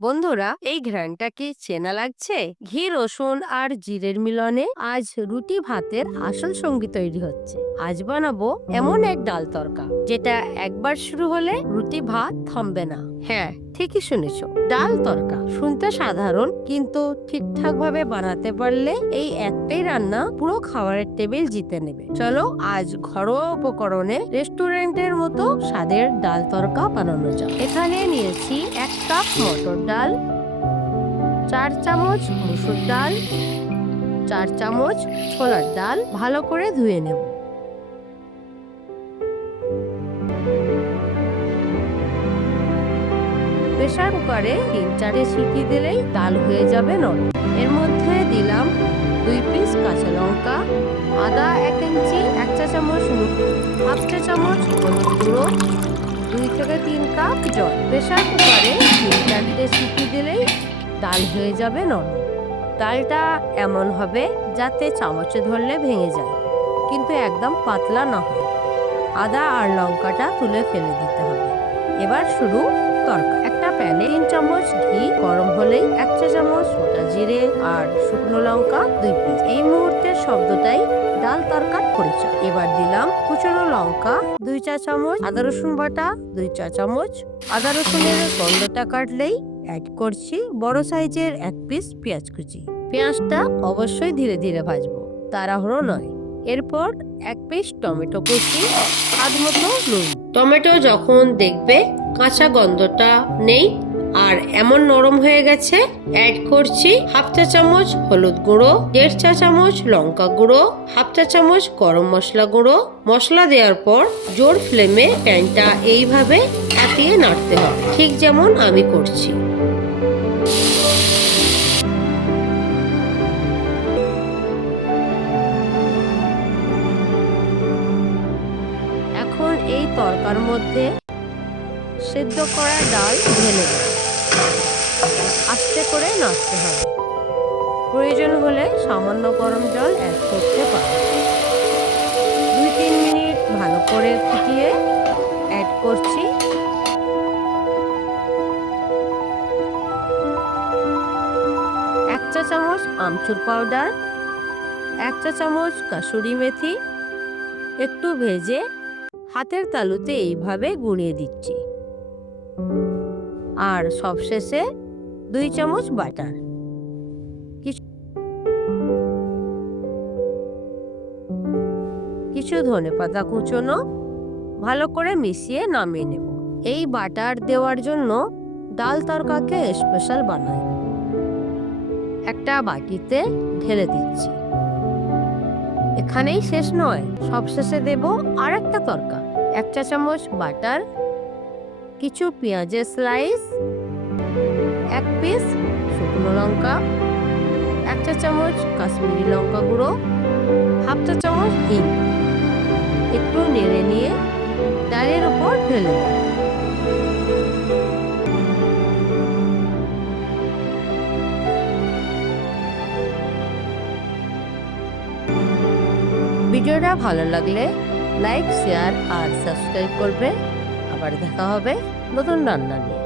বন্ধুরা, এই ঘ্রাণটা কি চেনা লাগছে? ঘি, রসুন আর জিরের মিলনে আজ রুটি ভাতের আসল সঙ্গী তৈরি হচ্ছে। আজ বানাবো এমন এক ডাল তরকা যেটা একবার শুরু হলে রুটি ভাত থামবে না। হ্যাঁ, ঠিকই শুনেছো, ডাল তরকা। শুনতে সাধারণ, কিন্তু ঠিকঠাক ভাবে বানাতে পারলে এই একটাই রান্না পুরো খাবারের টেবিল জিতে নেবে। চলো আজ ঘরোয়া উপকরণে রেস্টুরেন্টের মতো স্বাদের ডাল তরকা বানানো যাক। এখানে নিয়েছি 1 কাপ মটর ডাল, 4 চামচ মসুর ডাল, 4 চামচ ছোলার ডাল। ভালো করে ধুয়ে নেব। প্রেসার কুকারে 3-4 সিটি দিলেই ডাল হয়ে যাবে নরম। এর মধ্যে দিলাম 2 পিস কাঁচা লঙ্কা, আদা 1 ইঞ্চি, 1 চা চামচ নুন, হাফ চা চামচ হলুদ গুঁড়ো, 2 থেকে 3 কাপ জল। প্রেসার কুকারে 3-4টে সিটি দিলেই ডাল হয়ে যাবে নরম। ডালটা এমন হবে যাতে চামচে ধরলে ভেঙে যায়, কিন্তু একদম পাতলা না হয়। আদা আর লঙ্কাটা তুলে ফেলে দিতে হবে। এবার শুরু তরকা। একটা প্যানে 3 চামচ ঘি গরম হলেই 1 চা চামচ গোটা জিরে আর শুকনো লঙ্কা 2 পিস। এই মুহূর্তের শব্দটাই ডাল তরকার পরিচয়। এবার দিলাম কুচনো লঙ্কা 2 চা চামচ, আদা রসুন বাটা 2 চা চামচ। আদা রসুনের গন্ধটা কাটলেই অ্যাড করছি বড় সাইজের 1 পিস পেঁয়াজ কুচি। পেঁয়াজটা অবশ্যই ধীরে ধীরে ভাজবো, তাড়াহুড়ো নয়। এরপর 1 পিস টমেটো কুচি, স্বাদ মতো নুন। টমেটো যখন দেখবে কাঁচা গন্ধটা নেই আর এমন নরম হয়ে গেছে, অ্যাড করছি হাফ চা চামচ হলুদ গুঁড়ো, 1.5 চা চামচ লঙ্কা গুঁড়ো, হাফ চা চামচ গরম মশলা গুঁড়ো। মশলা দেওয়ার পর জোর ফ্লেমে প্যানটা এইভাবে হাতিয়ে নাড়তে হবে, ঠিক যেমন আমি করছি। এখন এই তরকার মধ্যে সেদ্ধ করা ডাল ঢেলে দেব। আস্তে করে নাড়তে হবে। প্রয়োজন হলে সামান্য গরম জল অ্যাড করতে পারো। 2-3 মিনিট ভালো করে ফুটিয়ে অ্যাড করছি 1 চা চামচ আমচুর পাউডার, 1 চা চামচ কাসুরি মেথি। একটু ভেজে হাতের তালুতে এইভাবে গুঁড়িয়ে দিচ্ছি। আর সবশেষে 2 চামচ বাটার। কিছু ধনেপাতা কুচোনো। ভালো করে মিশিয়ে নামিয়ে নেব। এই বাটার দেওয়ার জন্য ডাল তরকাকে স্পেশাল বানাই। একটা বাটিতে ঢেলে দিচ্ছি। এখানেই শেষ নয়, সবশেষে দেব আর একটা তরকা। 1 চা চামচ বাটার, কিছু পেঁয়াজের স্লাইস, 1 পিস শুকনো লঙ্কা, 1 চা চামচ কাশ্মীরি লঙ্কা গুঁড়ো, হাফ চা চামচ হিং। একটু নেড়ে নিয়ে ডালের উপর ঢেলে দেব। ভিডিওটা ভালো লাগলে লাইক, শেয়ার আর সাবস্ক্রাইব করবে। আবার দেখা হবে নতুন রান্না নিয়ে।